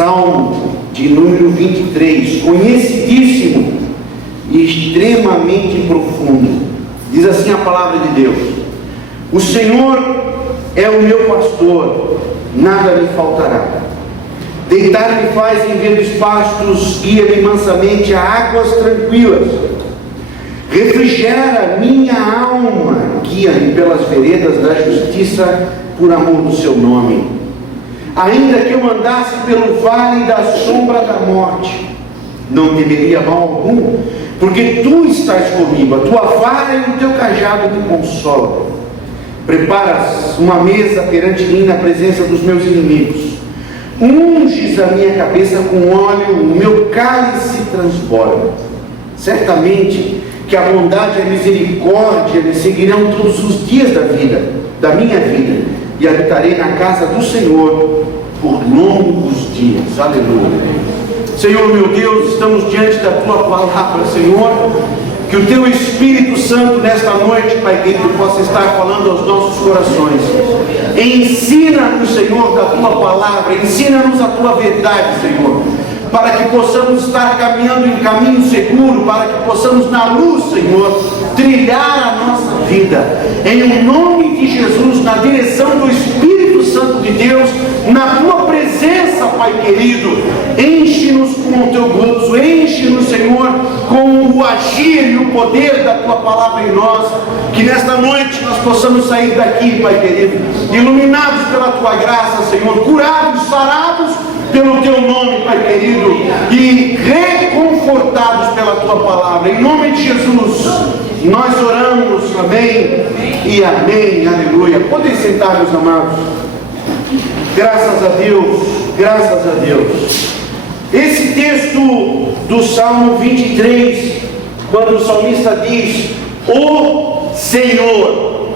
Salmo de número 23, conhecidíssimo e extremamente profundo. Diz assim a palavra de Deus: o Senhor é o meu pastor, nada me faltará. Deitar-me faz em verdes pastos, guia-me mansamente a águas tranquilas. Refrigera minha alma, guia-me pelas veredas da justiça, por amor do seu nome. Ainda que eu andasse pelo vale da sombra da morte, não temeria mal algum, porque tu estás comigo, a tua vara e o teu cajado me consolam. Preparas uma mesa perante mim na presença dos meus inimigos. Unges a minha cabeça com óleo, o meu cálice transborda. Certamente que a bondade e a misericórdia me seguirão todos os dias da minha vida, e habitarei na casa do Senhor por longos dias. Aleluia. Senhor meu Deus, estamos diante da tua palavra, Senhor. Que o teu Espírito Santo nesta noite, Pai querido, possa estar falando aos nossos corações. Ensina-nos, Senhor, da tua palavra, ensina-nos a tua verdade, Senhor, para que possamos estar caminhando em caminho seguro, para que possamos na luz, Senhor, trilhar a nossa vida, em nome de Jesus, na direção do Espírito Santo de Deus, na tua presença, Pai querido. Enche-nos com o teu gozo, enche-nos, Senhor, com o agir e o poder da tua palavra em nós, que nesta noite nós possamos sair daqui, Pai querido, iluminados pela tua graça, Senhor, curados, sarados pelo teu nome, Pai querido, e reconfortados pela tua palavra. Em nome de Jesus nós oramos, amém e amém, aleluia. Podem sentar, meus amados. Graças a Deus, graças a Deus. Esse texto do Salmo 23, quando o salmista diz o Senhor,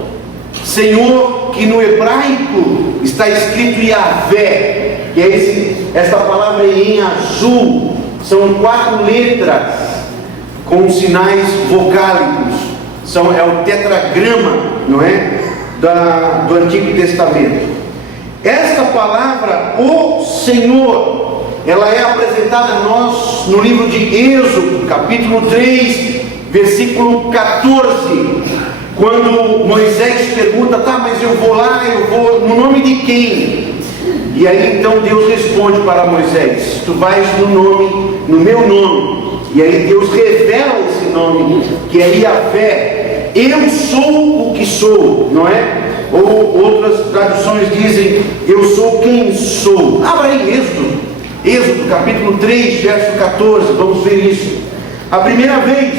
Senhor, que no hebraico está escrito Yahvé, que é esta palavra em azul, são 4 letras com sinais vocálicos, é o tetragrama, não é? Do Antigo Testamento. Esta palavra, o Senhor, ela é apresentada a nós no livro de Êxodo, capítulo 3, versículo 14, quando Moisés pergunta: tá, mas eu vou no nome de quem? E aí então Deus responde para Moisés: tu vais no meu nome. E aí Deus revela esse nome, que é Yahvé. Eu sou o que sou, não é? Ou outras traduções dizem: eu sou quem sou. Abra aí Êxodo capítulo 3, verso 14, vamos ver isso. A primeira vez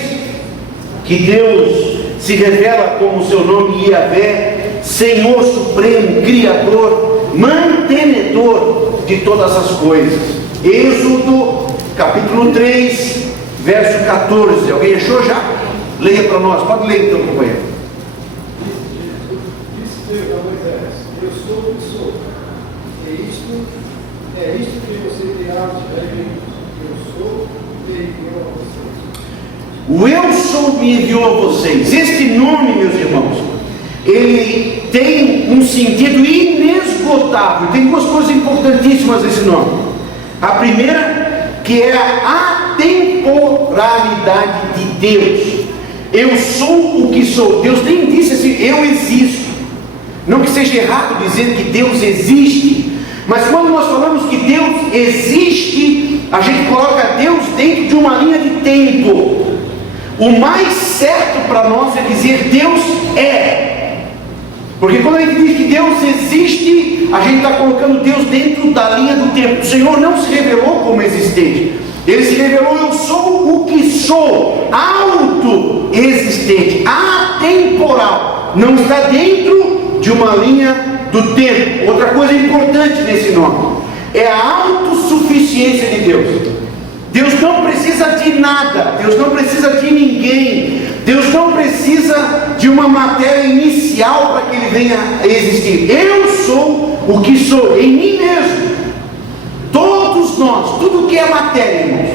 que Deus se revela como o seu nome Yahvé, Senhor Supremo, Criador, Mantenedor de todas as coisas. Êxodo capítulo 3, verso 14. Alguém achou já? Leia para nós, pode ler então, companheiro. Disse Deus a Moisés: eu sou o que sou. É isto que você terá de ver. Eu sou, me enviou a vocês. O eu sou me enviou a vocês. Este nome, meus irmãos, ele tem um sentido inesgotável. Tem 2 coisas importantíssimas nesse nome. A primeira, que é a atemporalidade de Deus. Eu sou o que sou. Deus nem disse assim: eu existo. Não que seja errado dizer que Deus existe, mas quando nós falamos que Deus existe, a gente coloca Deus dentro de uma linha de tempo. O mais certo para nós é dizer Deus é. Porque quando a gente diz que Deus existe, a gente está colocando Deus dentro da linha do tempo. O Senhor não se revelou como existente. Ele se revelou: eu sou o que sou, auto-existente, atemporal. Não está dentro de uma linha do tempo. Outra coisa importante nesse nome é a autossuficiência de Deus. Deus não precisa de nada, Deus não precisa de ninguém, Deus não precisa de uma matéria inicial para que Ele venha a existir. Eu sou o que sou, em mim mesmo. Todos nós, tudo que é matéria, irmãos,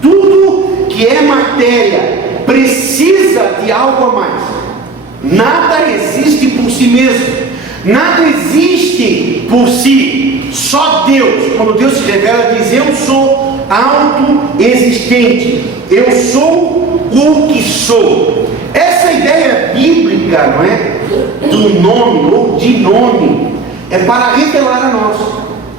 tudo que é matéria precisa de algo a mais. Nada existe por si mesmo, nada existe por si. só Deus, quando Deus se revela, diz: eu sou autoexistente, eu sou o que sou. Essa ideia bíblica, não é, do nome ou de nome, é para revelar a nós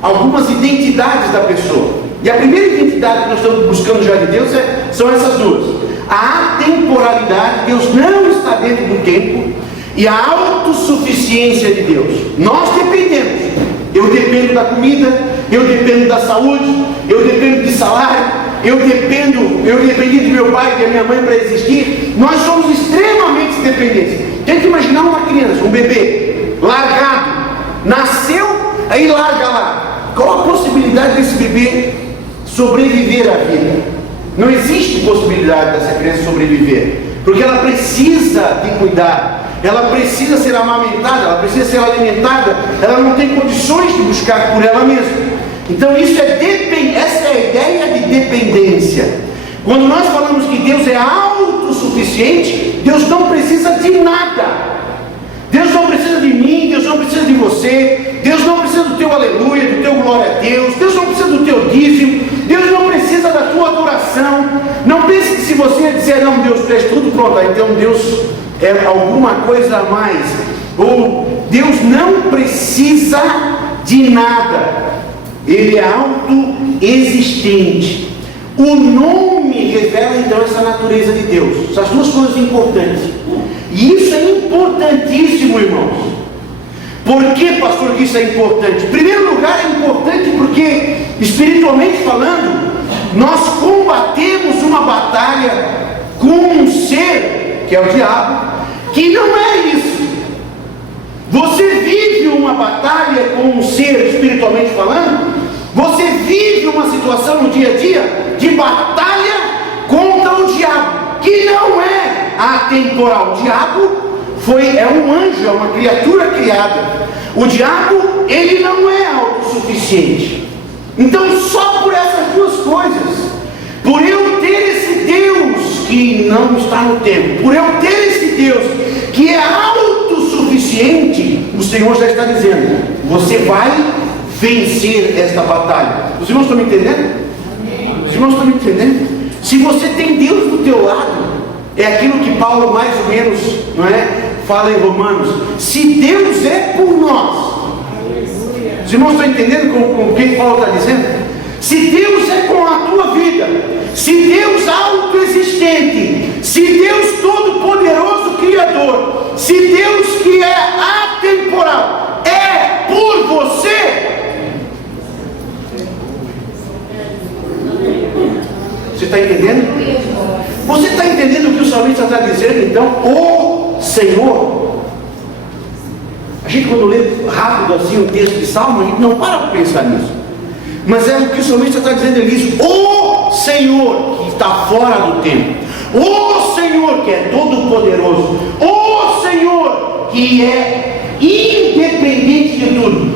algumas identidades da pessoa. E a primeira identidade que nós estamos buscando já de Deus são essas duas: a atemporalidade, Deus não está dentro do tempo, e a autossuficiência de Deus. Nós dependemos. Eu dependo da comida, eu dependo da saúde, eu dependo de salário, eu dependi do meu pai e da minha mãe para existir. Nós somos extremamente dependentes. Tenta imaginar uma criança, um bebê, largado, nasceu, aí larga lá. Qual a possibilidade desse bebê sobreviver à vida? Não existe possibilidade dessa criança sobreviver, porque ela precisa de cuidado, ela precisa ser amamentada, ela precisa ser alimentada, ela não tem condições de buscar por ela mesma. Então essa é a ideia de dependência. Quando nós falamos que Deus é autossuficiente, Deus não precisa de nada. Deus não precisa de mim, Deus não precisa de você, Deus não precisa do teu aleluia, do teu glória a Deus, Deus não precisa do teu dízimo, Deus não precisa da tua adoração. Não pense que se você disser: não, Deus, tu és tudo, pronto, então Deus é alguma coisa a mais. Ou Deus não precisa de nada, Ele é autoexistente. O nome revela então essa natureza de Deus. Essas duas coisas importantes. E isso é importantíssimo, irmãos. Por que, pastor, que isso é importante? Em primeiro lugar, é importante porque, espiritualmente falando, nós combatemos uma batalha com um ser, que é o diabo, que não é isso. Você vive uma batalha com um ser, espiritualmente falando. Você vive uma situação no dia a dia de batalha contra o diabo, que não é atemporal. O diabo é um anjo, é uma criatura criada. O diabo, ele não é autossuficiente. Então, só por essas duas coisas, por eu ter esse Deus que não está no tempo, por eu ter esse Deus que é autossuficiente, o Senhor já está dizendo: você vai vencer esta batalha. Os irmãos estão me entendendo? Os irmãos estão me entendendo? Se você tem Deus do teu lado, é aquilo que Paulo mais ou menos, não é, fala em Romanos: se Deus é por nós. Os irmãos estão entendendo com o que Paulo está dizendo? Se Deus é com a tua vida, se Deus autoexistente, se Deus todo-poderoso Criador, se Deus que é atemporal é por você, você está entendendo? Você está entendendo o que o salmista está dizendo? Então, o Senhor. A gente, quando lê rápido assim o texto de Salmo, a gente não para pensar nisso. Mas é o que o salmista está dizendo. Ele diz: o Senhor que está fora do tempo, o Senhor que é todo poderoso, o Senhor que é independente de tudo,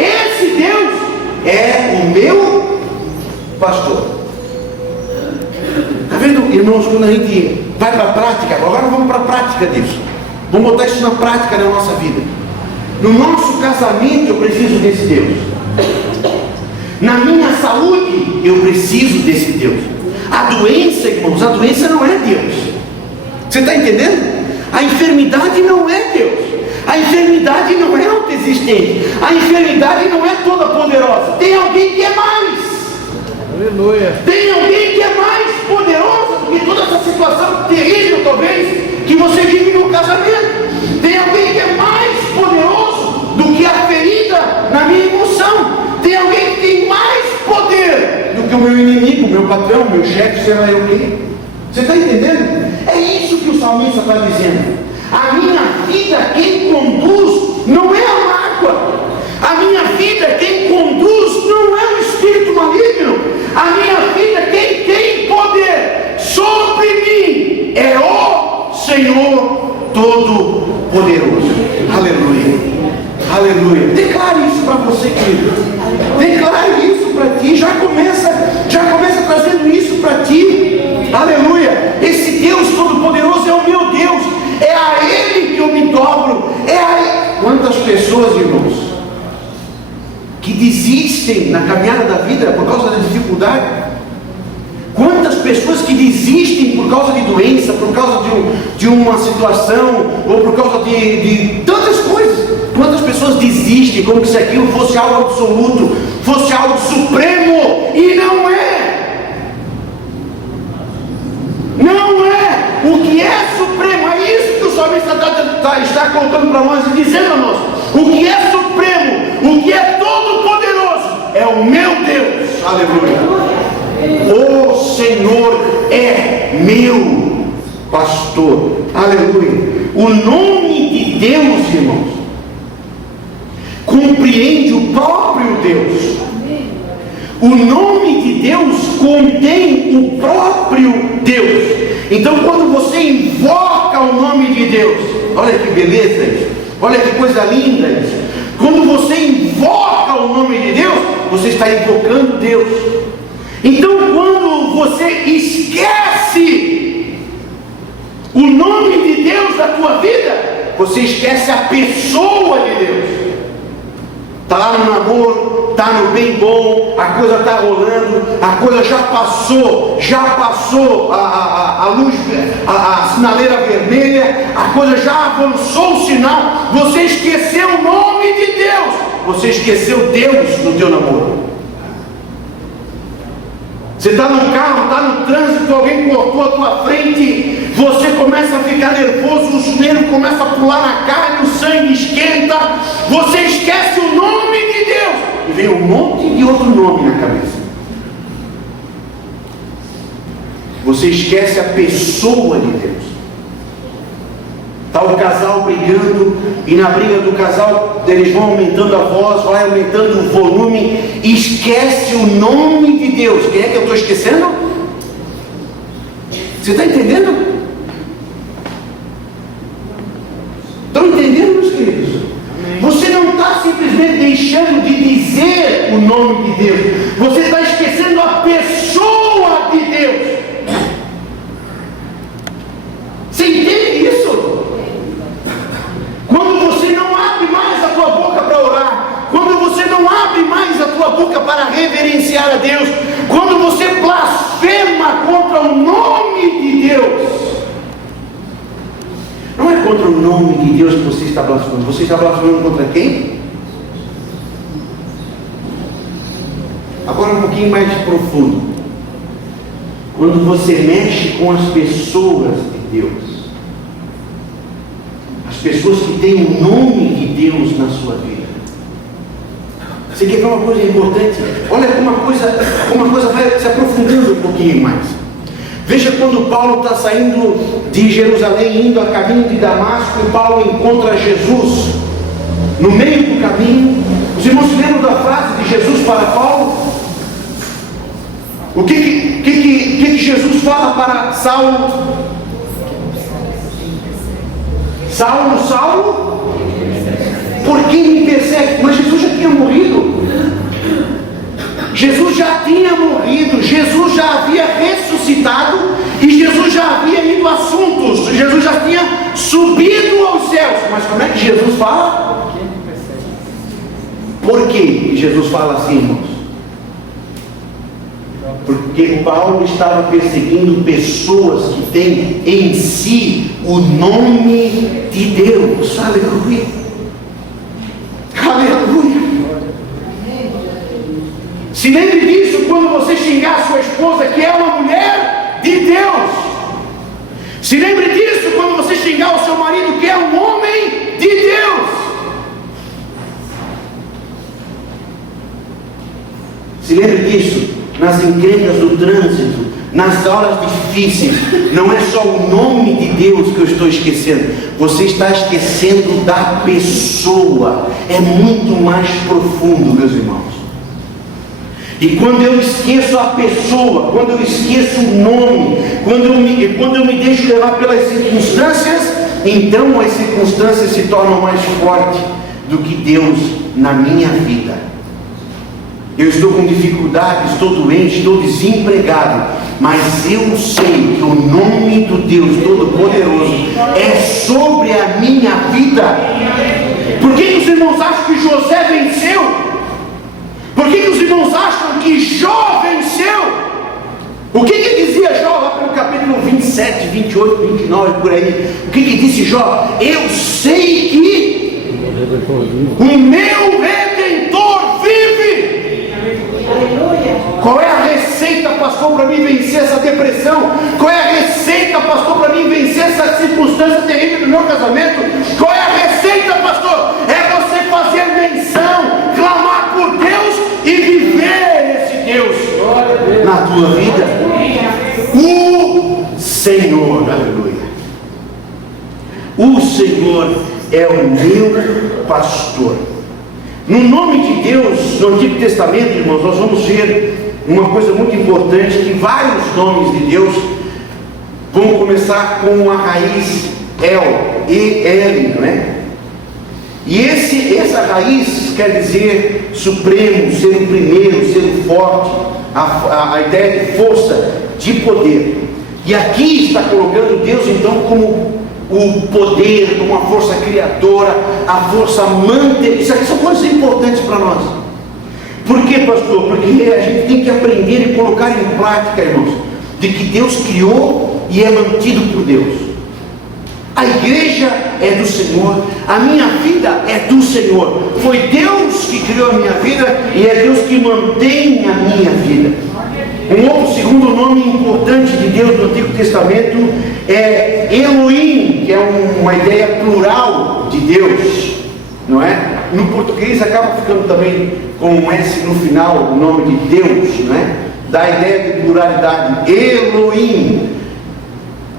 esse Deus é o meu pastor. Está vendo, irmãos, quando a gente vai para a prática? Agora vamos para a prática disso. Vamos botar isso na prática na nossa vida. No nosso casamento eu preciso desse Deus. Na minha saúde eu preciso desse Deus. A doença, irmãos, a doença não é Deus. Você está entendendo? A enfermidade não é Deus. A enfermidade não é autoexistente. A enfermidade não é toda poderosa. Tem alguém que é mais. Aleluia. Tem alguém que é mais poderoso do que toda essa situação terrível, talvez, que você vive no casamento. Tem alguém que é mais poderoso do que a ferida na minha emoção. Tem alguém que tem mais poder do que o meu inimigo, meu patrão, meu chefe, sei lá eu quê. Você está entendendo? É isso que o salmista está dizendo. A minha vida, quem conduz, não é a mágoa. A minha vida, quem conduz, não é o espírito maligno. A minha vida, quem tem poder sobre mim, é o Senhor Todo-Poderoso. Aleluia. Aleluia. Declare isso para você, querido. Declare isso para ti. Já começa trazendo isso para ti. Aleluia. Esse Deus Todo-Poderoso é o meu Deus. É a Ele que eu me dobro. Quantas pessoas, irmãos, que desistem na caminhada da vida por causa da dificuldade? Quantas pessoas que desistem por causa de doença, por causa de uma situação, ou por causa de tantas coisas? Quantas pessoas desistem como se aquilo fosse algo absoluto, fosse algo supremo, e não é! Não é! O que é supremo, é isso que o salmista está colocando para nós e dizendo a nós: o que é supremo, o que é todo poderoso, é o meu Deus. Aleluia! O Senhor é meu pastor. Aleluia. O nome de Deus, irmãos, compreende o próprio Deus. O nome de Deus contém o próprio Deus. Então, quando você invoca o nome de Deus, olha que beleza isso, olha que coisa linda isso. Quando você invoca o nome de Deus, você está invocando Deus. Então, quando você esquece o nome de Deus da tua vida, você esquece a pessoa de Deus. Está lá no namoro, está no bem bom, a coisa está rolando, a coisa já passou a luz, a sinaleira vermelha, a coisa já avançou o sinal, você esqueceu o nome de Deus, você esqueceu Deus no teu namoro. Você está no carro, está no trânsito, alguém cortou a tua frente, você começa a ficar nervoso, os nervos começam a pular na carne, o sangue esquenta, você esquece o nome de Deus, e vem um monte de outro nome na cabeça. Você esquece a pessoa de Deus. Está o casal brigando, e na briga do casal eles vão aumentando a voz, vai aumentando o volume, e esquece o nome de Deus. Quem é que eu estou esquecendo? Você está entendendo? Estão entendendo, meus queridos? Você não está simplesmente deixando de dizer o nome de Deus, você está esquecendo a pessoa de Deus. Você entende isso? Quando você não abre mais a tua boca para orar, quando você não abre mais a tua boca para reverenciar a Deus, quando você blasfema contra o nome de Deus, não é contra o nome de Deus que você está blasfemando. Você está blasfemando contra quem? Agora um pouquinho mais profundo. Quando você mexe com as pessoas de Deus, as pessoas que têm o nome de Deus na sua vida. Você quer ver uma coisa importante? Olha como uma coisa vai se aprofundando um pouquinho mais. Veja quando Paulo está saindo de Jerusalém, indo a caminho de Damasco, e Paulo encontra Jesus no meio do caminho. Os irmãos se lembram da frase de Jesus para Paulo? O que Jesus fala para Saulo? Saulo, Saulo, por que me persegue? Mas Jesus já tinha morrido. Jesus já tinha morrido, Jesus já havia ressuscitado e Jesus já havia ido a assuntos, Jesus já tinha subido aos céus. Mas como é que Jesus fala? Por que Jesus fala assim, irmãos? Porque Paulo estava perseguindo pessoas que têm em si o nome de Deus. Aleluia. Aleluia. Se lembre disso quando você xingar a sua esposa, que é uma mulher de Deus. Se lembre disso quando você xingar o seu marido, que é um homem de Deus. Se lembre disso nas encrencas do trânsito, nas horas difíceis. Não é só o nome de Deus que eu estou esquecendo, você está esquecendo da pessoa. É muito mais profundo, meus irmãos. E quando eu esqueço a pessoa, quando eu esqueço o nome, quando eu me deixo levar pelas circunstâncias, então as circunstâncias se tornam mais fortes do que Deus na minha vida. Eu estou com dificuldade, estou doente, estou desempregado, mas eu sei que o nome do Deus Todo-Poderoso é sobre a minha vida. Por que os irmãos acham que José venceu? Por que os irmãos acham que Jó venceu? O que dizia Jó lá pelo capítulo 27, 28, 29, por aí? O que disse Jó? Eu sei que o meu Redentor vive. Aleluia. Qual é a receita, pastor, para mim vencer essa depressão? Qual é a receita, pastor, para mim vencer essa circunstância terrível do meu casamento? Qual é a receita, pastor? É você fazer menção, clamar por Deus e viver esse Deus na tua vida. O Senhor, aleluia. O Senhor é o meu pastor. No nome de Deus, no Antigo Testamento, irmãos, nós vamos ver uma coisa muito importante, que vários nomes de Deus vão começar com a raiz El, E-L, não é? E essa raiz quer dizer supremo, ser o primeiro, ser o forte, a ideia de força, de poder. E aqui está colocando Deus então como o poder, como a força criadora, a força manter. Isso aqui são coisas importantes para nós. Por quê, pastor? Porque a gente tem que aprender e colocar em prática, irmãos, de que Deus criou e é mantido por Deus. A igreja é do Senhor, a minha vida é do Senhor. Foi Deus que criou a minha vida e é Deus que mantém a minha vida. Um outro segundo nome importante de Deus no Antigo Testamento é Elohim, que é uma ideia plural de Deus, não é? No português acaba ficando também com um S no final, o nome de Deus, não é? Dá a ideia de pluralidade. Elohim,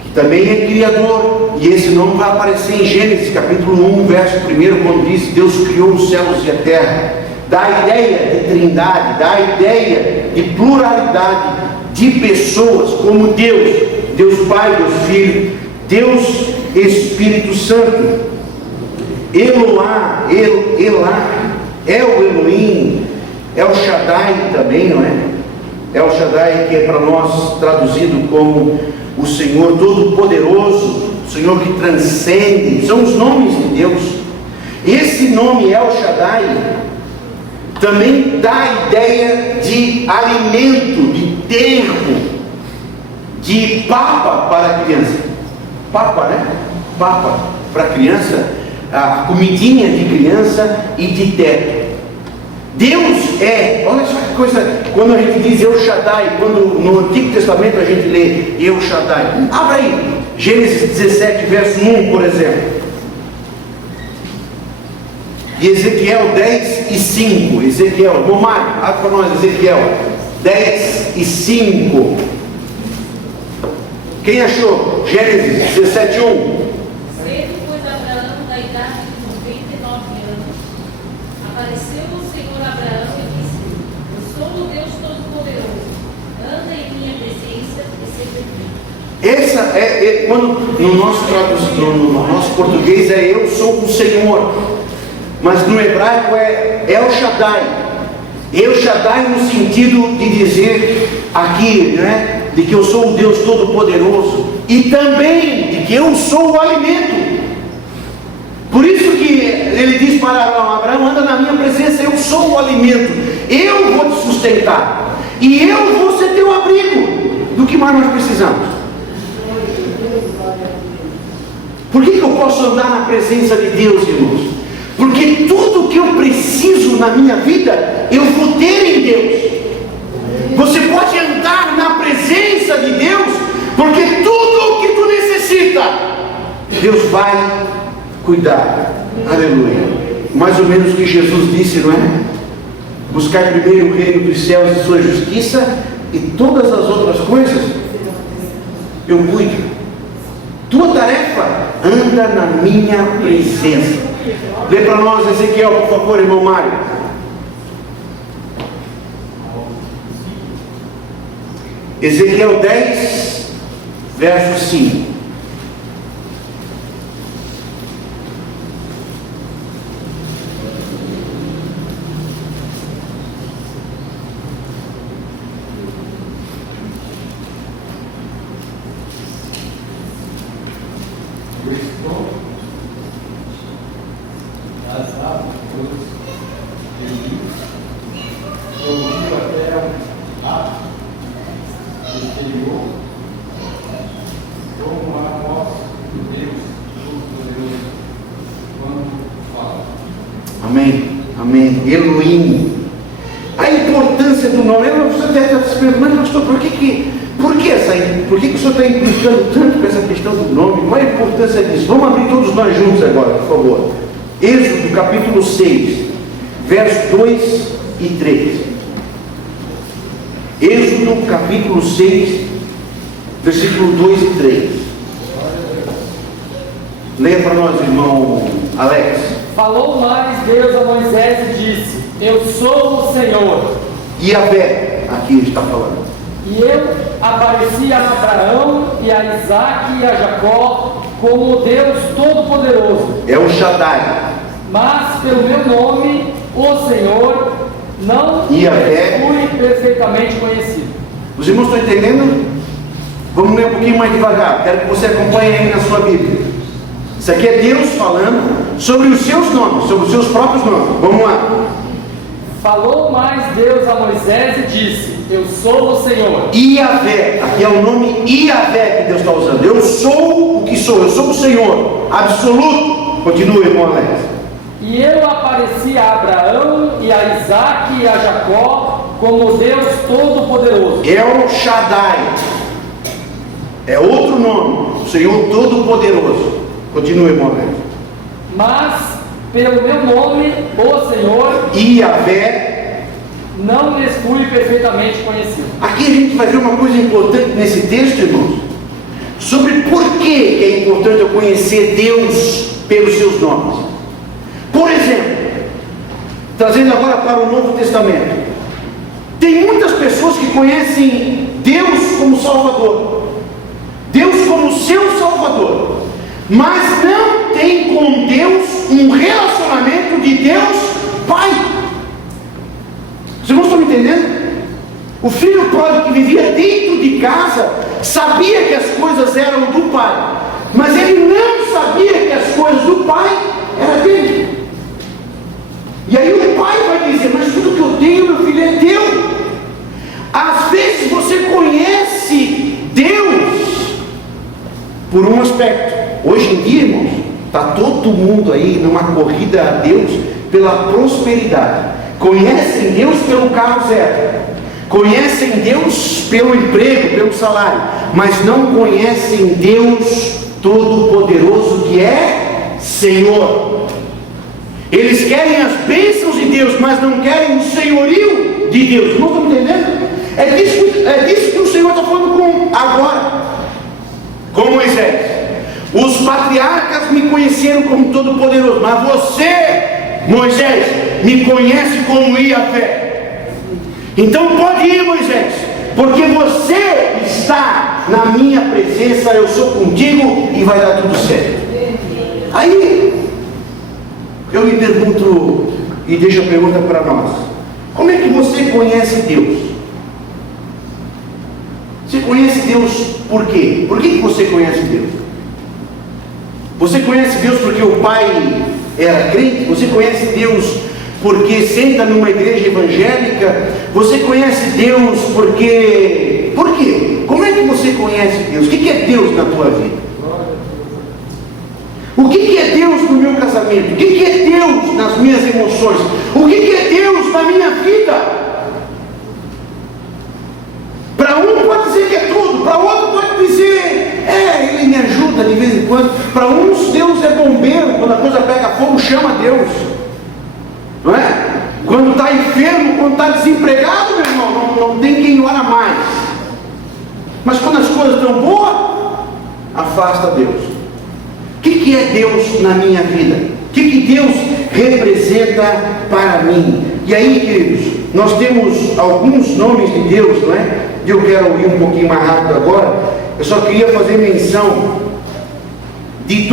que também é criador, e esse nome vai aparecer em Gênesis capítulo 1, verso 1, quando diz: Deus criou os céus e a terra. Dá a ideia de trindade, dá a ideia de pluralidade de pessoas, como Deus, Deus Pai, Deus Filho, Deus Espírito Santo. Eloá, El Elohim, El Shaddai também, não é? El Shaddai, que é para nós traduzido como o Senhor Todo-Poderoso, o Senhor que transcende, são os nomes de Deus. Esse nome El Shaddai também dá a ideia de alimento, de termo, de papa para a criança. Papa, né? Papa para a criança, a comidinha de criança e de teto. Deus é, olha só que coisa, quando a gente diz El Shaddai, quando no Antigo Testamento a gente lê El Shaddai, abra aí, Gênesis 17, verso 1, por exemplo. E Ezequiel 10 e 5, Ezequiel, Romário, abre para nós Ezequiel 10 e 5. Quem achou? Gênesis 17, 1. Cedo, pois, Abraão, da idade de 99 anos, apareceu o Senhor a Abraão e disse: Eu sou o Deus Todo-Poderoso, anda em minha presença e seja firme. Essa quando no nosso português é eu sou o Senhor. Mas no hebraico é El Shaddai. El Shaddai no sentido de dizer aqui, né, de que eu sou o Deus Todo-Poderoso e também de que eu sou o alimento. Por isso que ele diz para Abraão: anda na minha presença, eu sou o alimento, eu vou te sustentar e eu vou ser teu abrigo. Do que mais nós precisamos? Por que eu posso andar na presença de Deus, irmãos? Porque tudo que eu preciso na minha vida, eu vou ter em Deus. Você pode andar na presença de Deus, porque tudo o que tu necessita, Deus vai cuidar. Aleluia. Mais ou menos o que Jesus disse, não é? Buscar primeiro o reino dos céus e sua justiça, e todas as outras coisas eu cuido. Tua tarefa, anda na minha presença. Lê para nós Ezequiel, por favor, irmão Mário. Ezequiel 10, verso 5. ouviu até a exterior, como a voz do Deus Todo-Poderoso, quando fala. Amém, amém. Elohim. A importância do nome. Você deve estar se perguntando, pastor, por que o senhor está implicando tanto com essa questão do nome? Qual é a importância disso? Vamos abrir todos nós juntos agora, por favor. Êxodo capítulo 6, versos 2 e 3. Êxodo capítulo 6, versículo 2 e 3. Leia para nós, irmão Alex. Falou mais Deus a Moisés e disse: Eu sou o Senhor. Yahvé, aqui está falando. E eu apareci a Abraão e a Isaque e a Jacó como Deus Todo-Poderoso. É o Shaddai. Mas pelo meu nome, o Senhor, não Yahvé. fui perfeitamente conhecido. Os irmãos estão entendendo? Vamos ler um pouquinho mais devagar. Quero que você acompanhe aí na sua Bíblia. Isso aqui é Deus falando sobre os seus nomes, sobre os seus próprios nomes. Vamos lá. Falou mais Deus a Moisés e disse: Eu sou o Senhor. Yahvé, aqui é o nome Yahvé que Deus está usando. Eu sou o que sou, eu sou o Senhor, absoluto. Continua, irmão Alex. E eu apareci a Abraão e a Isaque e a Jacó como Deus Todo-Poderoso. É o Shaddai. É outro nome, o Senhor Todo-Poderoso. Continua, irmão Alex. Mas pelo meu nome, o Senhor, Yahvé, não lhes fui perfeitamente conhecido. aqui a gente vai ver uma coisa importante nesse texto, irmãos, sobre por que é importante eu conhecer Deus pelos seus nomes. Por exemplo, trazendo agora para o Novo Testamento, tem muitas pessoas que conhecem Deus como Salvador, Deus como seu Salvador, mas não tem com Deus um relacionamento de Deus Pai. Vocês não estão me entendendo? O filho pródigo que vivia dentro de casa sabia que as coisas eram do Pai, mas ele não sabia que as coisas do Pai eram dele. E aí o pai vai dizer: mas tudo que eu tenho, meu filho, é teu. Às vezes você conhece Deus por um aspecto. Hoje em dia, irmãos, está todo mundo aí numa corrida a Deus pela prosperidade. Conhecem Deus pelo carro zero, conhecem Deus pelo emprego, pelo salário, mas não conhecem Deus Todo-Poderoso, que é Senhor. Eles querem as bênçãos de Deus, mas não querem o senhorio de Deus. Não estão entendendo? É disso que o Senhor está falando agora com Moisés. Os patriarcas me conheceram como Todo-Poderoso, mas você, Moisés, me conhece como Yahvé. Então pode ir, Moisés, porque você está na minha presença, eu sou contigo e vai dar tudo certo. Aí eu lhe pergunto e deixo a pergunta para nós: como é que você conhece Deus? Você conhece Deus por quê? Por que você conhece Deus? Você conhece Deus porque o pai era crente? Você conhece Deus porque senta numa igreja evangélica? Você conhece Deus porque... Por quê? Como é que você conhece Deus? O que é Deus na tua vida? O que é Deus no meu casamento? O que é Deus nas minhas emoções? O que é Deus na minha vida? Para um pode dizer que é tudo, para outro pode dizer, ele me ajuda de vez em quando. Para uns Deus é bombeiro, quando a coisa pega fogo, chama Deus, não é? Quando está enfermo, quando está desempregado, meu irmão, não tem quem ora mais. Mas quando as coisas estão boas, afasta Deus. O que é Deus na minha vida? O que Deus representa para mim? E aí, queridos, nós temos alguns nomes de Deus, não é? E eu quero ir um pouquinho mais rápido agora. Eu só queria fazer menção de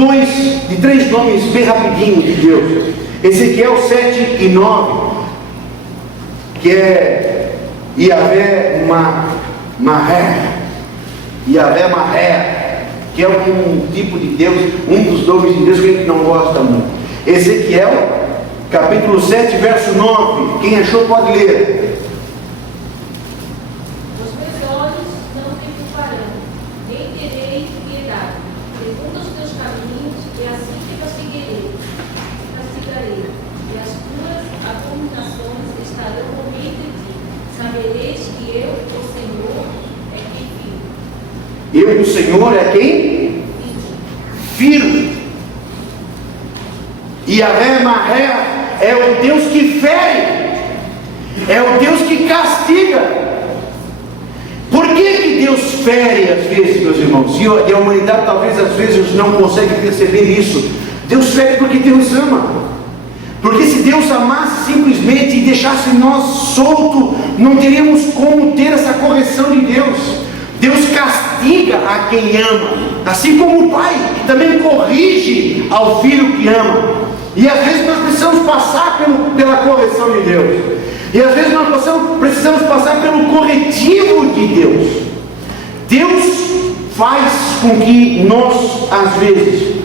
três nomes bem rapidinho de Deus. Ezequiel 7 e 9, que é Yahvé Mahé, Yahvé Mahé, que é um tipo de Deus, um dos nomes de Deus que a gente não gosta muito. Ezequiel capítulo 7, verso 9. Quem achou pode ler. sabereis que eu, o Senhor, é quem firo. Eu, o Senhor, é quem? Firo. E Yahvé Maré é o Deus que fere, é o Deus que castiga. Por que Deus fere às vezes, meus irmãos? E a humanidade talvez às vezes não consegue perceber isso. Deus fere porque Deus ama. Porque se Deus amasse simplesmente e deixasse nós solto, não teríamos como ter essa correção de Deus. Deus castiga a quem ama, assim como o pai, que também corrige ao filho que ama. E às vezes nós precisamos passar pela correção de Deus. E às vezes nós precisamos passar pelo corretivo de Deus. Deus faz com que nós, às vezes,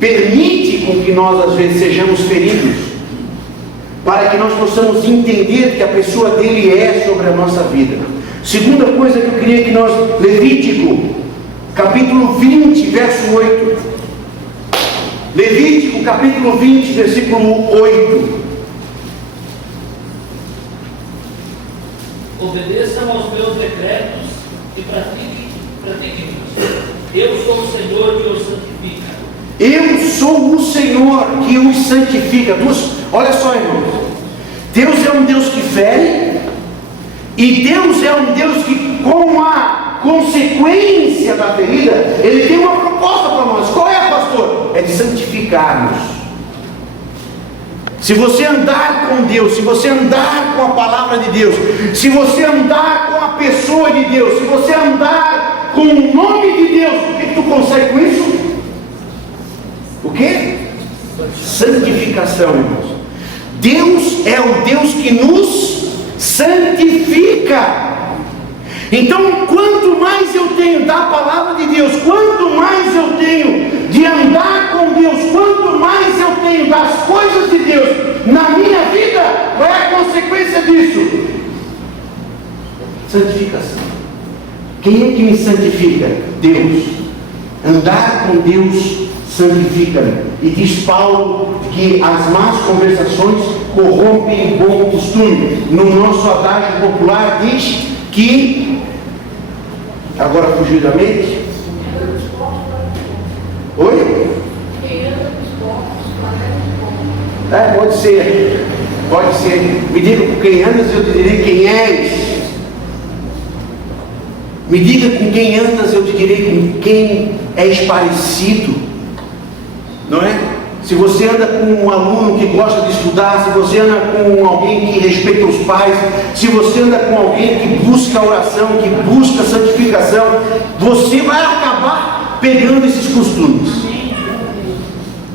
permite com que nós, às vezes, sejamos feridos, para que nós possamos entender que a pessoa dele é sobre a nossa vida. Segunda coisa que eu queria que nós, Levítico, capítulo 20, verso 8. Levítico, capítulo 20, versículo 8. Obedeçam aos meus decretos e pratiquem-os. Eu sou o Senhor que os santifica. Eu sou o Senhor que os santifica. Olha só, irmãos. Deus é um Deus que fere, e Deus é um Deus que, com a consequência da ferida, Ele tem uma proposta para nós. Qual é, pastor? É de santificar-nos. Se você andar com Deus, se você andar com a palavra de Deus, se você andar com a pessoa de Deus, se você andar com o nome de Deus, o que tu consegue com isso? O que? Santificação, irmãos. Deus é o Deus que nos santifica. Então, quanto mais eu tenho da palavra de Deus, quanto mais eu tenho de andar com Deus, quanto mais eu tenho das coisas de Deus na minha vida, qual é a consequência disso? Santificação. Quem é que me santifica? Deus. Andar com Deus santifica-me. E diz Paulo que as más conversações corrompem o bom costume. No nosso adágio popular diz que, agora fugiu da mente. Oi? Pode ser. Pode ser. Me diga com quem andas, eu te direi quem és. Me diga com quem andas, eu te direi com quem és parecido. Não é? Se você anda com um aluno que gosta de estudar, se você anda com alguém que respeita os pais, se você anda com alguém que busca oração, que busca santificação, você vai acabar pegando esses costumes.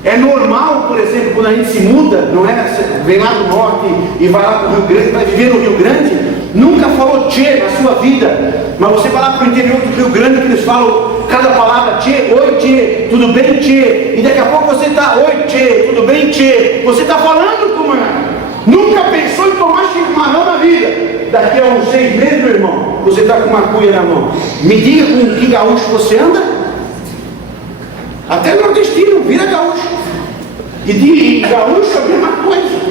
É normal, por exemplo, quando a gente se muda, não é? Você vem lá do norte e vai lá para o Rio Grande, vai viver no Rio Grande, nunca falou tchê na sua vida, mas você vai lá para o interior do Rio Grande, que eles falam cada palavra tchê, oi tchê, tudo bem tchê, e daqui a pouco você está, oi tchê, tudo bem tchê, você está falando como é? Nunca pensou em tomar chimarrão na vida. Daqui a uns 6 meses, meu irmão, você está com uma cuia na mão. Me diga com que gaúcho você anda. Até nordestino, vira gaúcho. E de gaúcho é a mesma coisa.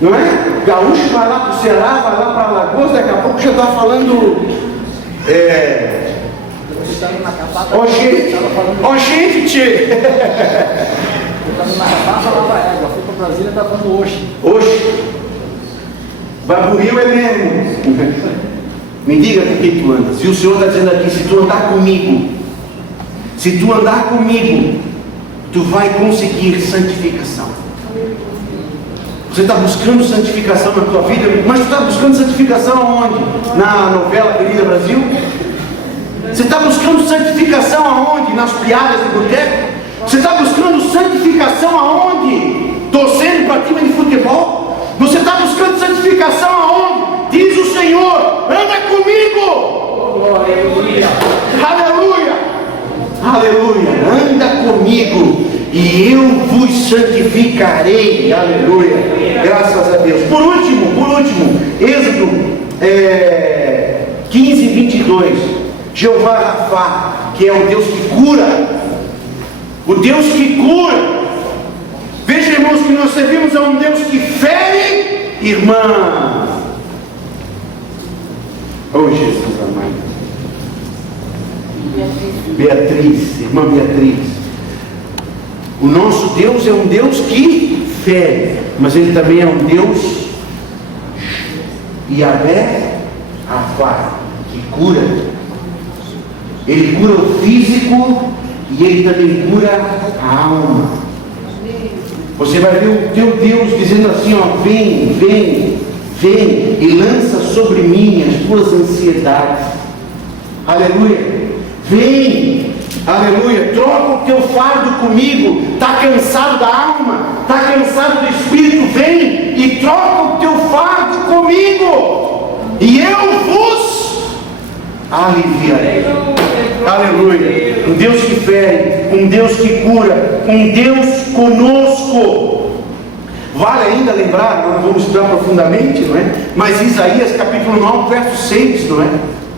Não é? Gaúcho vai lá para o Ceará, vai lá para Alagoas, daqui a pouco já está falando. Ó gente, tchê. Eu estava no Macapá, falava égua. Fui para Brasília, estava falando oxe. Oxe. Vai pro Rio é mesmo. Me diga com quem tu andas. Se o Senhor está dizendo aqui, se tu andar comigo, tu vai conseguir santificação. Você está buscando santificação na tua vida, mas tu está buscando santificação aonde? Na novela Querida Brasil? Você está buscando santificação aonde? Nas piadas do boteco? Você está buscando santificação aonde? Torcendo para time de futebol? Você está buscando santificação aonde? Diz o Senhor, anda comigo! Aleluia! Aleluia! Aleluia! Anda comigo e eu vos santificarei. Aleluia! Graças a Deus. Por último, Êxodo 15, 22. Jeová Rafá, que é o Deus que cura. O Deus que cura. Veja, irmãos, que nós servimos a um Deus que fere, irmã. Oh, Jesus amado. Beatriz, irmã Beatriz. O nosso Deus é um Deus que fere, mas Ele também é um Deus Yahvé Rapha, que cura. Ele cura o físico e Ele também cura a alma. Você vai ver o teu Deus dizendo assim, ó, vem, vem, vem e lança sobre mim as tuas ansiedades. Aleluia. Vem, aleluia, troca o teu fardo comigo. Está cansado da alma, está cansado do espírito, vem e troca o teu fardo comigo, e eu vos aliviarei. Aleluia. Um Deus que fere, um Deus que cura, um Deus conosco. Vale ainda lembrar, nós vamos estudar profundamente, não é? Mas Isaías capítulo 9, verso 6, não é?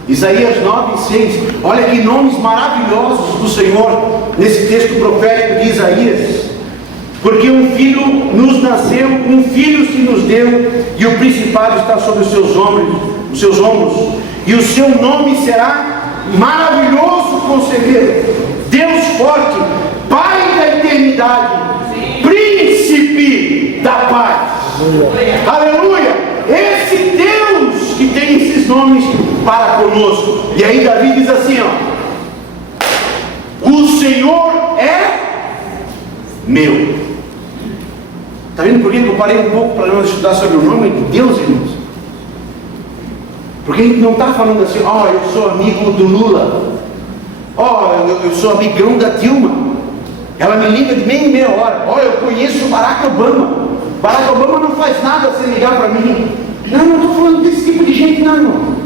Isaías 9, 6. Olha que nomes maravilhosos do Senhor nesse texto profético de Isaías. Porque um filho nos nasceu, um filho se nos deu, e o principado está sobre os seus ombros, e o seu nome será Maravilhoso Conselheiro, Deus Forte, Pai da Eternidade, Príncipe da Paz. Aleluia! Esse Deus que tem esses nomes para conosco. E aí Davi diz assim, ó: o Senhor é meu. Está vendo por que eu parei um pouco para nós estudar sobre o nome de Deus, irmãos? Porque a gente não está falando assim, ó, eu sou amigo do Lula, ó, eu sou amigão da Dilma, ela me liga de meia em meia hora, ó, eu conheço o Barack Obama. Barack Obama não faz nada sem ligar para mim. Não estou falando desse tipo de gente, não, irmão.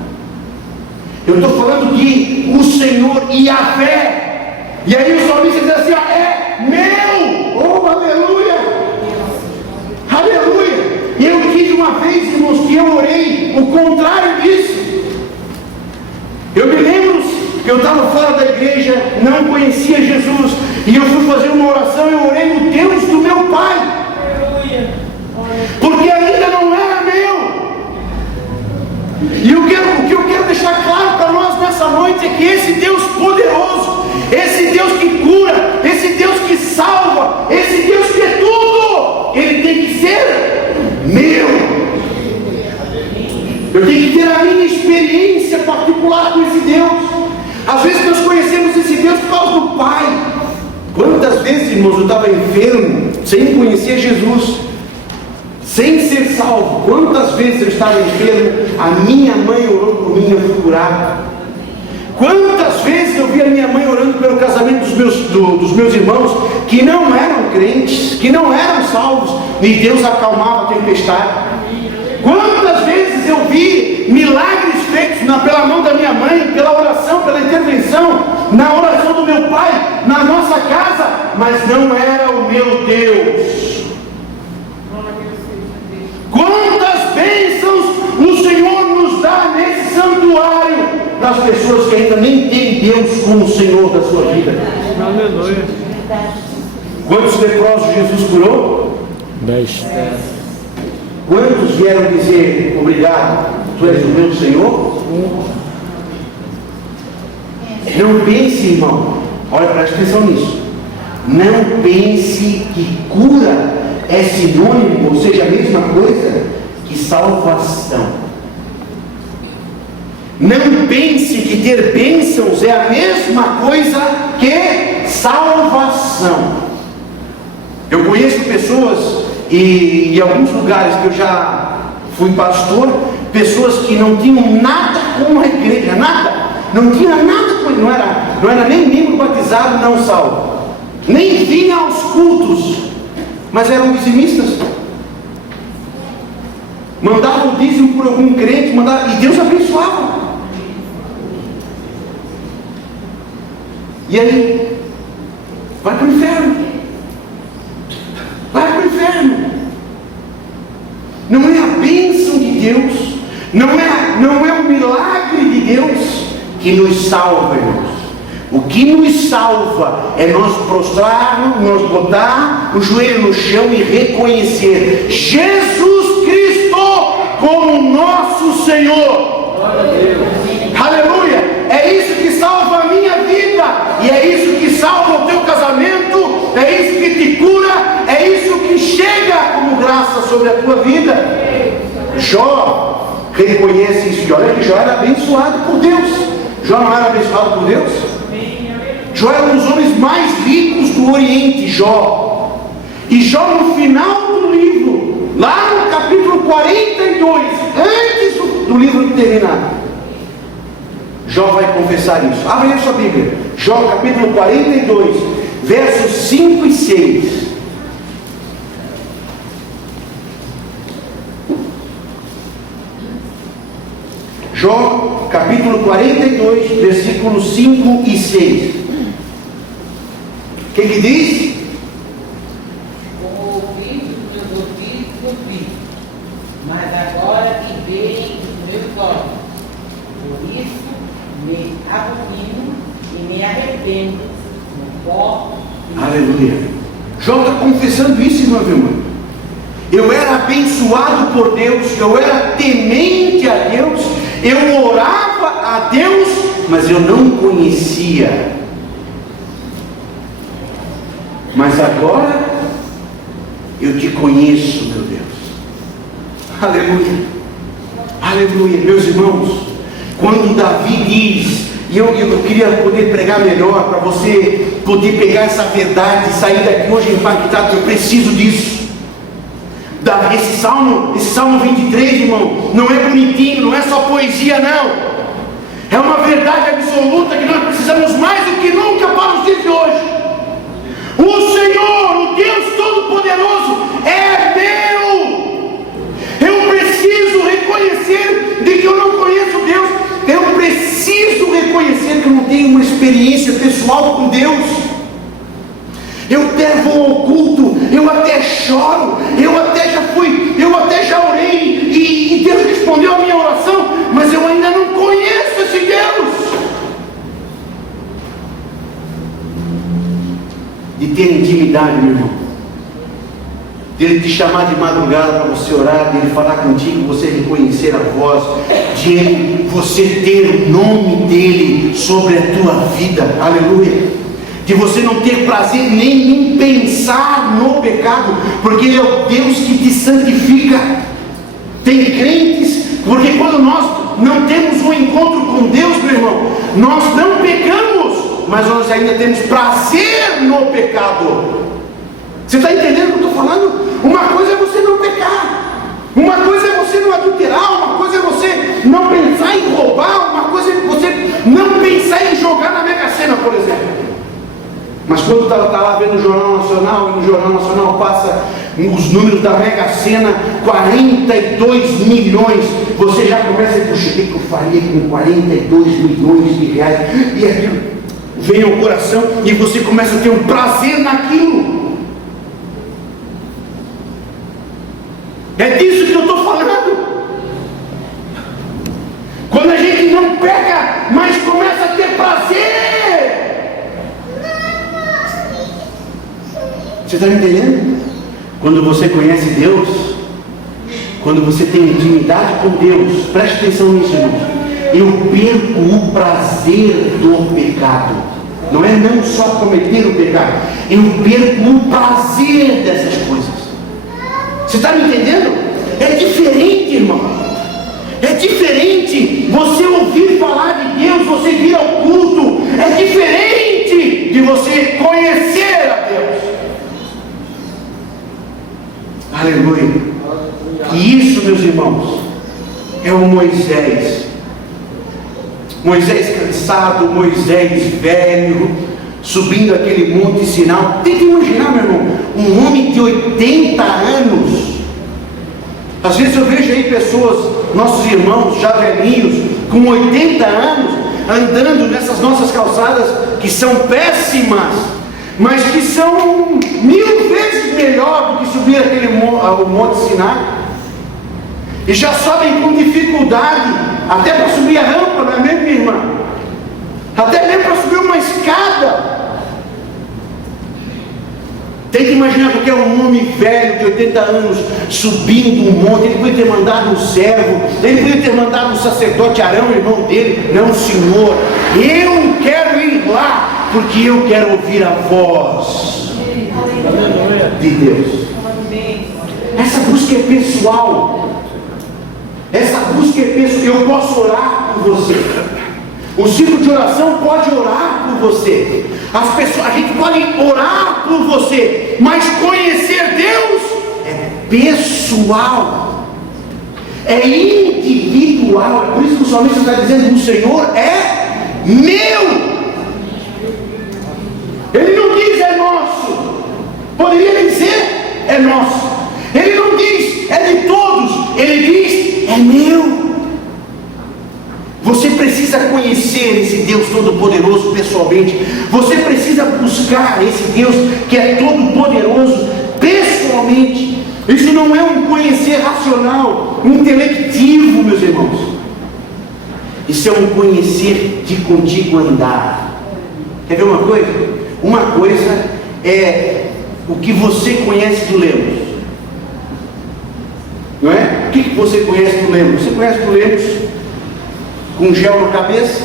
Eu estou falando que o Senhor Yahvé. E aí o salmista diz assim, ó, é meu. Oh, aleluia. Aleluia. E eu tive uma vez, irmãos, que eu orei o contrário disso. Eu me lembro que eu estava fora da igreja, não conhecia Jesus, e eu fui fazer uma oração, eu orei no Deus do meu pai. Porque ainda não era meu. E o que eu quero deixar claro para nós nessa noite é que esse Deus poderoso, esse Deus que cura, esse Deus que salva, esse Deus que é tudo, ele tem que ser meu. Eu tenho que ter a minha experiência particular com esse Deus. Às vezes nós conhecemos esse Deus por causa do Pai. Quantas vezes, irmãos, eu estava enfermo, sem conhecer Jesus, sem ser salvo? Quantas vezes eu estava enfermo, a minha mãe orou por mim e eu fui curado? Quantas vezes eu vi a minha mãe orando pelo casamento dos meus irmãos, que não eram crentes, que não eram salvos, e Deus acalmava a tempestade? Quantas vezes eu vi milagres feitos pela mão da minha mãe, pela oração, pela intervenção, na oração do meu pai, na nossa casa, mas não era o meu Deus. Quantas bênçãos o Senhor nos dá nesse santuário das pessoas que ainda nem têm Deus como Senhor da sua vida. Aleluia. Quantos leprosos Jesus curou? 10. Quantos vieram dizer obrigado, tu és o meu Senhor? Não pense, irmão, olha, preste atenção nisso. Não pense que cura é sinônimo, ou seja, a mesma coisa que salvação. Não pense que ter bênçãos é a mesma coisa que salvação. Eu conheço pessoas, e em alguns lugares que eu já fui pastor, pessoas que não tinham nada com a igreja, nada, não tinha nada com, não era nem membro batizado, não salvo, nem vinha aos cultos, mas eram dizimistas, mandavam o dízimo por algum crente, e Deus abençoava. E aí, vai para o inferno. Vai para o inferno. Não é a bênção de Deus, não é o milagre de Deus que nos salva, irmãos. O que nos salva é nós prostrarmos, nós botar o joelho no chão e reconhecer Jesus Cristo como nosso Senhor. Aleluia! É isso que salva a minha vida, e é isso que salva o teu casamento, é isso que te cura, é isso que chega como graça sobre a tua vida. Jó reconhece isso, e olha que Jó era abençoado por Deus. Jó não era abençoado por Deus? Jó era um dos homens mais ricos do Oriente, Jó. E Jó, no final do livro, lá no capítulo 42, antes do livro terminar, Jó vai confessar isso. Abre aí a sua Bíblia. Jó capítulo 42, versos 5 e 6. Jó capítulo 42, versículos 5 e 6. O que diz? Como ouvi dos meus ouvidos, ouvi, mas agora que veem os meus olhos. Por isso me abomino e me arrependo no pó. Aleluia. Jó está confessando isso, meu irmão. Eu era abençoado por Deus, eu era temente a Deus, eu orava a Deus, mas eu não conhecia. Mas agora eu te conheço, meu Deus. Aleluia. Aleluia. Meus irmãos, quando Davi diz, e eu queria poder pregar melhor, para você poder pegar essa verdade e sair daqui hoje impactado, eu preciso disso. Esse salmo 23, irmão, não é bonitinho, não é só poesia, não. É uma verdade absoluta que nós precisamos mais do que nunca para os dias de hoje. O Senhor, o Deus Todo-Poderoso, é meu. Eu preciso reconhecer de que eu não conheço Deus. Eu preciso reconhecer que eu não tenho uma experiência pessoal com Deus. Eu até vou ao culto, eu até choro, eu até já orei e Deus respondeu a minha oração, mas eu ainda não conheço esse Deus. De ter intimidade, meu irmão, dele te chamar de madrugada para você orar, dele falar contigo, você reconhecer a voz, de você ter o nome dele sobre a tua vida, aleluia. De você não ter prazer nem em pensar no pecado, porque ele é o Deus que te santifica. Tem crentes, porque quando nós não temos um encontro com Deus, meu irmão, nós não pecamos, mas nós ainda temos prazer no pecado. Você está entendendo o que eu estou falando? Uma coisa é você não pecar, uma coisa é você não adulterar, uma coisa é você não pensar em roubar, uma coisa é você não pensar em jogar na Mega Sena, por exemplo. Mas quando está lá vendo o Jornal Nacional, e no Jornal Nacional passa os números da Mega Sena, 42 milhões, você já começa a dizer, puxa, o que eu faria com 42 milhões de reais? E aquilo vem ao coração e você começa a ter um prazer naquilo. É disso que eu estou falando. Quando a gente não peca, mas começa a ter prazer. Você está me entendendo? Quando você conhece Deus, quando você tem intimidade com Deus, preste atenção nisso, irmão. Eu perco o prazer do pecado. Não é não só cometer o pecado, eu perco o prazer dessas coisas. Você está me entendendo? É diferente, irmão. É diferente você ouvir falar de Deus, você vir ao culto. É diferente de você conhecer a Deus. Aleluia. E isso, meus irmãos, é o Moisés. Moisés cansado, Moisés velho, subindo aquele monte Sinai. Tenta imaginar, meu irmão, um homem de 80 anos. Às vezes eu vejo aí pessoas, nossos irmãos já velhinhos, com 80 anos, andando nessas nossas calçadas que são péssimas, mas que são 1000 vezes melhor do que subir o monte Sinai. E já sobem com dificuldade, até para subir a rampa, não é mesmo, minha irmã? Até mesmo para subir uma escada. Tenta imaginar que é um homem velho de 80 anos subindo um monte. Ele podia ter mandado um servo, ele podia ter mandado um sacerdote Arão, irmão dele. Não, Senhor, eu quero ir lá, porque eu quero ouvir a voz de Deus. Essa busca é pessoal. Essa busca é pessoal. Eu posso orar por você. O ciclo de oração pode orar por você. As pessoas, a gente pode orar por você, mas conhecer Deus é pessoal, é individual. É por isso que o salmista está dizendo: o Senhor é meu. Ele não diz é nosso. Poderia dizer é nosso. Ele não diz é de todos. Ele diz é meu. Você precisa conhecer esse Deus Todo-Poderoso pessoalmente. Você precisa buscar esse Deus que é Todo-Poderoso pessoalmente. Isso não é um conhecer racional, intelectivo, meus irmãos. Isso é um conhecer de contigo andar. Quer ver uma coisa? Uma coisa é o que você conhece do Lemos. Não é? O que você conhece do Lemos? Você conhece do Lemos com gel na cabeça,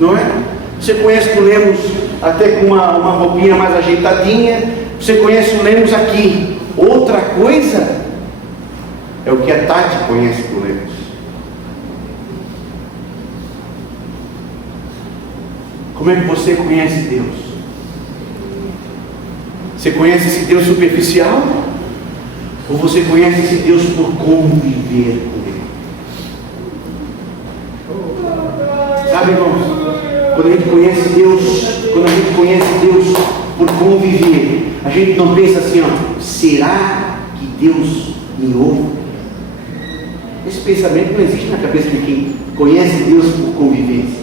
não é? Você conhece o Lemos até com uma roupinha mais ajeitadinha. Você conhece o Lemos aqui. Outra coisa é o que a Tati conhece do Lemos. Como é que você conhece Deus? Você conhece esse Deus superficial? Ou você conhece esse Deus por conviver com Ele? Sabe, irmãos, quando a gente conhece Deus por conviver, a gente não pensa assim, ó, será que Deus me ouve? Esse pensamento não existe na cabeça de quem conhece Deus por convivência.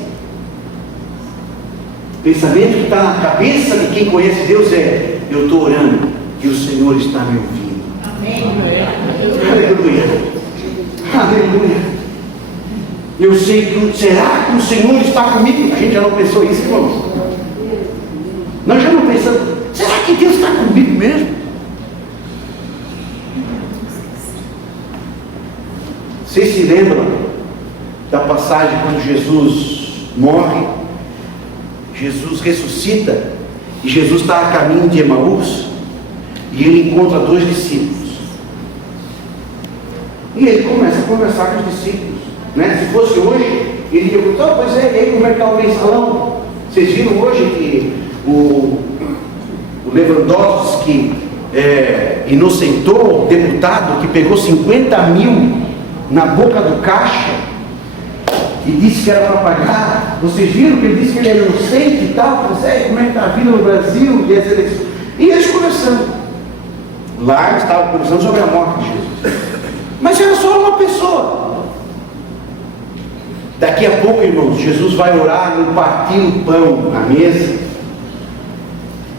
O pensamento que está na cabeça de quem conhece Deus é: eu estou orando e o Senhor está me ouvindo. Amém. Aleluia. Aleluia. Eu sei que, será que o Senhor está comigo? A gente já não pensou isso, irmãos? Nós já não pensamos, será que Deus está comigo mesmo? Vocês se lembram da passagem quando Jesus morre, Jesus ressuscita, e Jesus está a caminho de Emaús, e ele encontra 2 discípulos, e ele começa a conversar com os discípulos. Se fosse hoje, ele ia perguntar: pois é, e aí como é que está o mensalão? Vocês viram hoje que o Lewandowski inocentou o deputado que pegou 50 mil na boca do caixa e disse que era para pagar? Vocês viram que ele disse que ele era inocente e tal? Pois é, como é que está a vida no Brasil e as eleições? E eles conversando. Lá eles estavam conversando sobre a morte de Jesus. Mas era só uma pessoa. Daqui a pouco, irmãos, Jesus vai orar no partir o pão na mesa.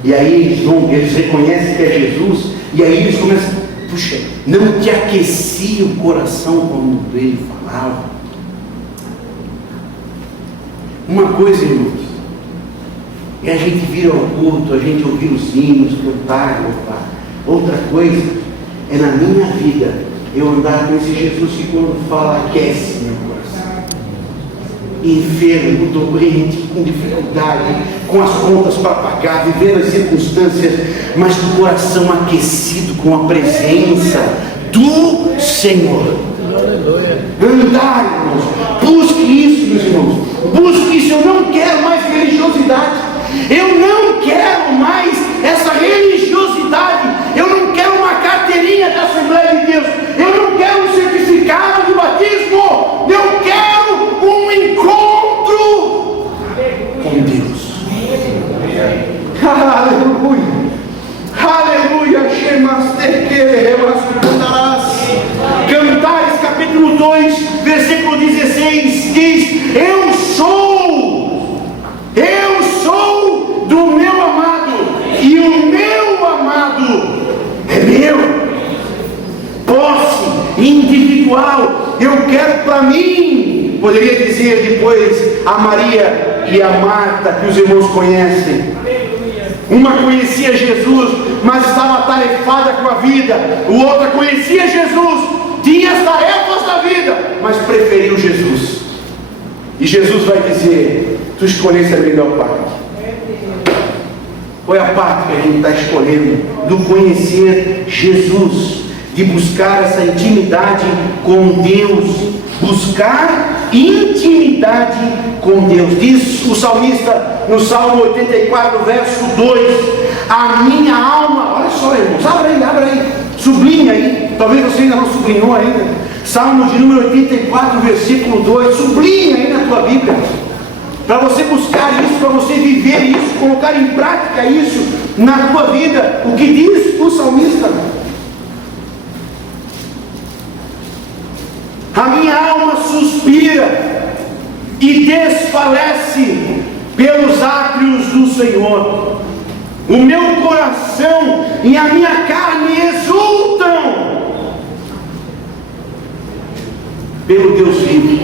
E aí eles reconhecem que é Jesus. E aí eles começam: puxa, não te aquecia o coração quando ele falava? Uma coisa, irmãos, é a gente vir ao culto, a gente ouvir os hinos, cantar, louvar. Outra coisa é na minha vida eu andar com esse Jesus que quando fala aquece meu coração. Enfermo, doente, com dificuldade, com as contas para pagar, vivendo as circunstâncias, mas com o coração aquecido com a presença do Senhor. Andar, irmãos, busque isso, meus irmãos, busque isso. Eu não quero mais religiosidade, eu não quero mais essa religiosidade, eu não quero uma carteirinha da Assembleia de Deus, eu não quero um certificado de batismo, eu quero um encontro com Deus. Aleluia, aleluia. Cantares capítulo 2 versículo 16 diz: eu sou do meu amado, e o meu amado é meu. Posse individual, eu quero para mim. Poderia dizer depois a Maria e a Marta, que os irmãos conhecem. Uma conhecia Jesus, mas estava atarefada com a vida. O outro conhecia Jesus, tinha as tarefas da vida, mas preferiu Jesus. E Jesus vai dizer: tu escolheste a melhor parte. Qual é a parte que a gente está escolhendo? Do conhecer Jesus, de buscar essa intimidade com Deus. Buscar intimidade com Deus. Diz o salmista no Salmo 84, verso 2: a minha alma, olha só, irmãos, abre aí, sublinha aí, talvez você ainda não sublinhou ainda. Salmo de número 84, versículo 2, sublinha aí na tua Bíblia, para você buscar isso, para você viver isso, colocar em prática isso na tua vida. O que diz o salmista? A minha alma suspira e desfalece pelos átrios do Senhor. O meu coração e a minha carne exultam pelo Deus vivo.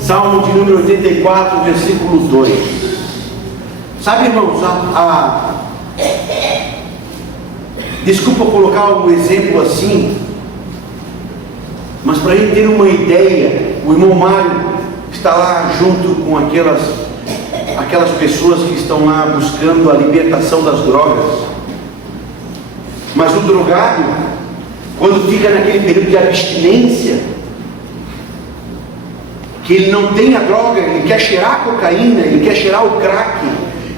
Salmo de número 84, versículo 2. Sabe, irmãos, desculpa colocar um exemplo assim, mas para a gente ter uma ideia, o irmão Mário está lá junto com aquelas pessoas que estão lá buscando a libertação das drogas. Mas o drogado, quando fica naquele período de abstinência, que ele não tem a droga, ele quer cheirar a cocaína, ele quer cheirar o crack,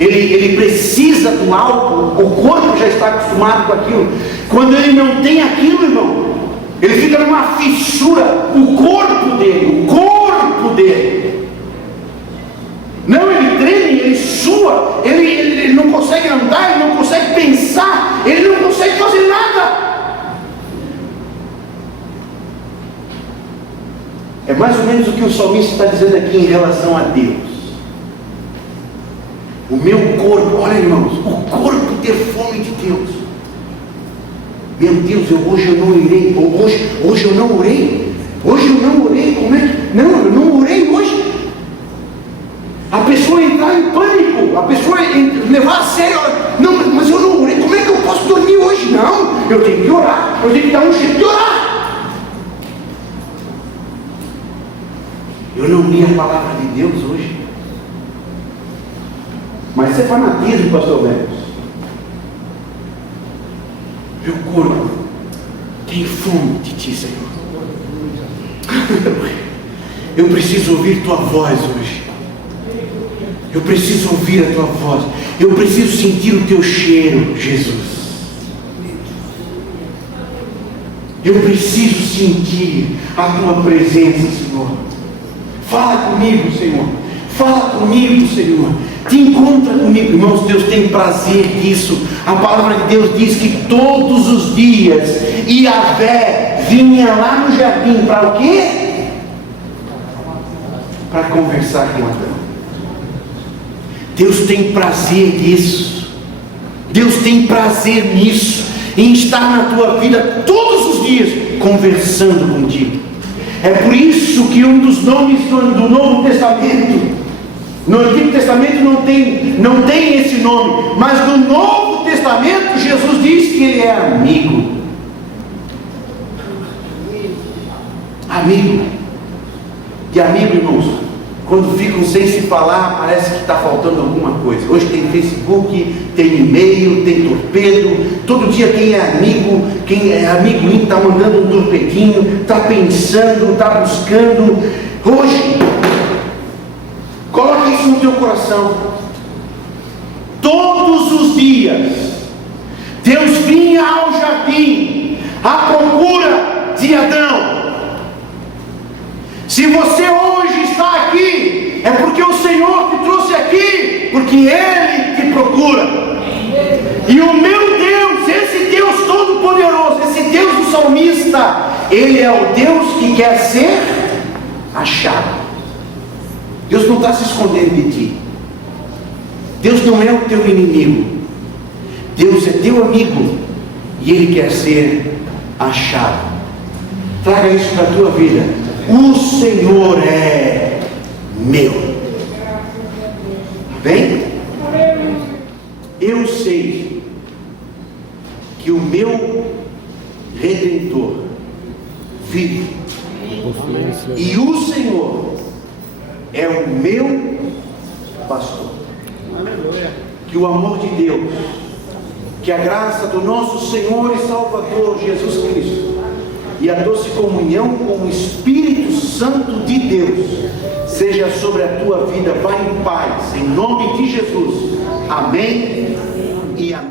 ele precisa do álcool, o corpo já está acostumado com aquilo. Quando ele não tem aquilo, irmão, ele fica numa fissura, o corpo dele. Não, ele treme, ele sua, ele não consegue andar, ele não consegue pensar, ele não consegue fazer nada. É mais ou menos o que o salmista está dizendo aqui em relação a Deus. O meu corpo, olha, irmãos, o corpo ter fome de Deus. Meu Deus, hoje eu não irei, hoje eu não orei, como é que, não, eu não orei hoje. A pessoa entrar em pânico, a pessoa levar a sério, não, mas eu não orei, como é que eu posso dormir hoje? Não, eu tenho que orar, eu tenho que dar um jeito de orar. Eu não li a palavra de Deus hoje. Mas isso é fanatismo, pastor Lemos. Meu corpo tem fome de ti, Senhor. Eu preciso ouvir tua voz hoje. Eu preciso ouvir a tua voz. Eu preciso sentir o teu cheiro, Jesus. Eu preciso sentir a tua presença, Senhor. Fala comigo, Senhor. Fala comigo, Senhor. Te encontra comigo, irmãos. Deus tem prazer nisso. A palavra de Deus diz que todos os dias Yahvé vinha lá no jardim para o quê? Para conversar com Adão. Deus tem prazer nisso. Deus tem prazer nisso, em estar na tua vida todos os dias conversando contigo. É por isso que um dos nomes do Novo Testamento, no Antigo Testamento não tem esse nome, mas no Novo Testamento Jesus diz que ele é amigo. Amigo. E amigo, irmãos, quando ficam sem se falar, parece que está faltando alguma coisa. Hoje tem Facebook, tem e-mail, tem torpedo. Todo dia quem é amigo está mandando um torpedinho, está pensando, está buscando. Hoje, coloque isso no teu coração. Todos os dias, Deus vinha ao jardim à procura de Adão. Se você hoje está aqui, é porque o Senhor te trouxe aqui, porque Ele te procura. E o meu Deus, esse Deus todo-poderoso, esse Deus do salmista, Ele é o Deus que quer ser achado. Deus não está se escondendo de ti. Deus não é o teu inimigo. Deus é teu amigo e Ele quer ser achado. Traga isso para a tua vida. O Senhor é meu. Bem? Eu sei que o meu Redentor vive. E o Senhor é o meu pastor. Que o amor de Deus, que a graça do nosso Senhor e Salvador Jesus Cristo e a doce comunhão com o Espírito Santo de Deus seja sobre a tua vida. Vá em paz, em nome de Jesus. Amém e amém.